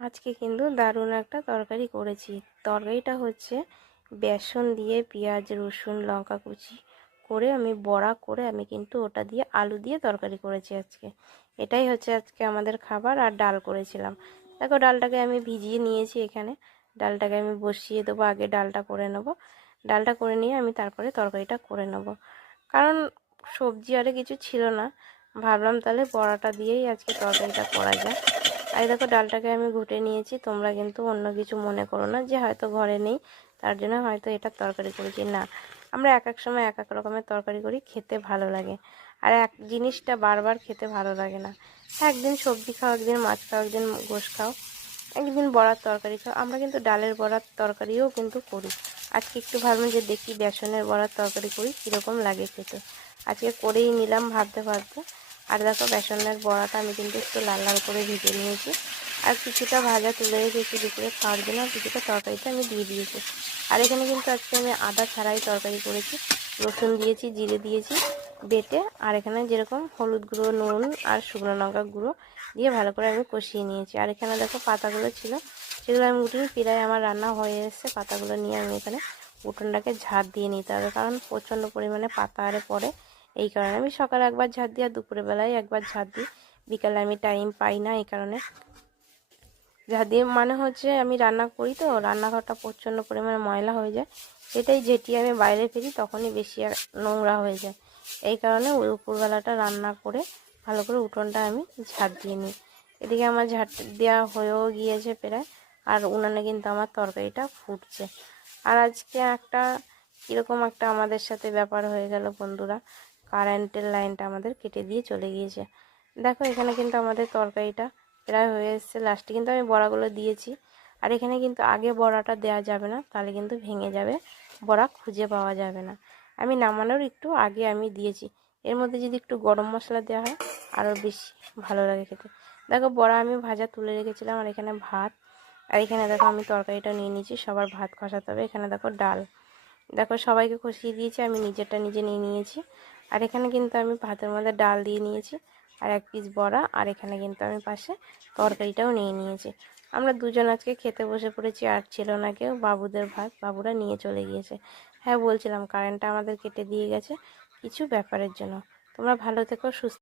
আজকে কিন্তু দারুণ একটা তরকারি করেছি। তরকারিটা হচ্ছে বেসন দিয়ে পেঁয়াজ রসুন লঙ্কা কুচি করে আমি বড়া করে আমি কিন্তু ওটা দিয়ে আলু দিয়ে তরকারি করেছি আজকে। এটাই হচ্ছে আজকে আমাদের খাবার। আর ডাল করেছিলাম। দেখো ডালটাকে আমি ভিজিয়ে নিয়েছি। এখানে ডালটাকে আমি বসিয়ে দেবো। আগে ডালটা করে নেব। ডালটা করে নিয়ে আমি তারপরে তরকারিটা করে নেব। কারণ সবজি আরে কিছু ছিল না, ভাবলাম তাহলে বড়াটা দিয়েই আজকে তরকারিটা করা যায়। আর দেখো ডালটাকে আমি ঘুটে নিয়েছি। তোমরা কিন্তু অন্য কিছু মনে করো না যে হয়তো ঘরে নেই তার জন্য হয়তো এটা তরকারি করেছি, না। আমরা এক এক সময় এক এক রকমের তরকারি করি, খেতে ভালো লাগে। আর এক জিনিসটা বারবার খেতে ভালো লাগে না। একদিন সবজি খাও, একদিন মাছ খাও, একদিন গোশ খাও, একদিন বড়ার তরকারি খাও। আমরা কিন্তু ডালের বড়ার তরকারিও কিন্তু করি। আজকে একটু ভাবলাম যে দেখি বেসনের বড়ার তরকারি করি কীরকম লাগে খেতে। আজকে করেই নিলাম ভাবতে ভাবতে। আর দেখো বেসনের বড়াটা আমি কিন্তু একটু লাল লাল করে ভেজে নিয়েছি। আর কিছুটা ভাজা তুলে রেখেছি দুপুরে খাওয়ার জন্য, আর কিছুটা তরকারিতে আমি দিয়ে দিয়েছি। আর এখানে কিন্তু আজকে আমি আদা ছাড়াই তরকারি করেছি। রসুন দিয়েছি, জিরে দিয়েছি বেটে। আর এখানে যেরকম হলুদ গুঁড়ো, নুন আর শুকনো লঙ্কা গুঁড়ো দিয়ে ভালো করে আমি কষিয়ে নিয়েছি। আর এখানে দেখো পাতাগুলো ছিল, সেগুলো আমি উঠিয়ে প্রায় আমার রান্না হয়ে এসছে। পাতাগুলো নিয়ে আমি এখানে উঠোনটাকে ঝাড় দিয়ে নিতে হবে, কারণ প্রচণ্ড পরিমাণে পাতা আরে পড়ে। এই কারণে আমি সকালে একবার ঝাড় দিই আর দুপুরে বেলায় একবার ঝাড় দিই। বিকালে আমি টাইম পাই না, এই কারণে ঝাড় দিয়ে মানে হচ্ছে আমি রান্না করি তো রান্নাঘরটা প্রচণ্ড পরিমাণে ময়লা হয়ে যায়। সেটাই যেটিয়ে আমি বাইরে ফিরি তখনই বেশি নোংরা হয়ে যায়। এই কারণে ওই দুপুরবেলাটা রান্না করে ভালো করে উঠোনটা আমি ঝাড় দিয়ে নিই। এদিকে আমার ঝাড় দেওয়া হয়েও গিয়েছে প্রায়। আর উনানে কিন্তু আমার তরকারিটা ফুটছে। আর আজকে একটা কীরকম একটা আমাদের সাথে ব্যাপার হয়ে গেল বন্ধুরা, কারেন্টের লাইনটা আমাদের কেটে দিয়ে চলে গিয়েছে। দেখো এখানে কিন্তু আমাদের তরকারিটা প্রায় হয়ে এসছে। লাস্টে কিন্তু আমি বড়াগুলো দিয়েছি। আর এখানে কিন্তু আগে বড়াটা দেওয়া যাবে না, তাহলে কিন্তু ভেঙে যাবে, বড়া খুঁজে পাওয়া যাবে না। আমি নামানোর একটু আগে আমি দিয়েছি। এর মধ্যে যদি একটু গরম মশলা দেওয়া হয় আরও বেশি ভালো লাগে খেতে। দেখো বড়া আমি ভাজা তুলে রেখেছিলাম। আর এখানে ভাত। আর এখানে দেখো আমি তরকারিটা নিয়ে নিয়েছি। সবার ভাত খসাতে হবে। এখানে দেখো ডাল। দেখো সবাইকে কষিয়ে দিয়েছি, আমি নিজেরটা নিজে নিয়ে নিয়েছি। আর এখানে কিন্তু আমি ভাতের মধ্যে ডাল দিয়ে নিয়েছি আর এক পিস বড়া। আর এখানে কিন্তু আমি পাশে তরকারিটাও নিয়ে নিয়েছি। আমরা দুজন আজকে খেতে বসে পড়েছি। আর ছিল না কেউ, বাবুদের ভাত বাবুরা নিয়ে চলে গিয়েছে। হ্যাঁ বলছিলাম কারেন্টটা আমাদের কেটে দিয়ে গেছে কিছু ব্যাপারের জন্য। তোমরা ভালো থেকো, সুস্থ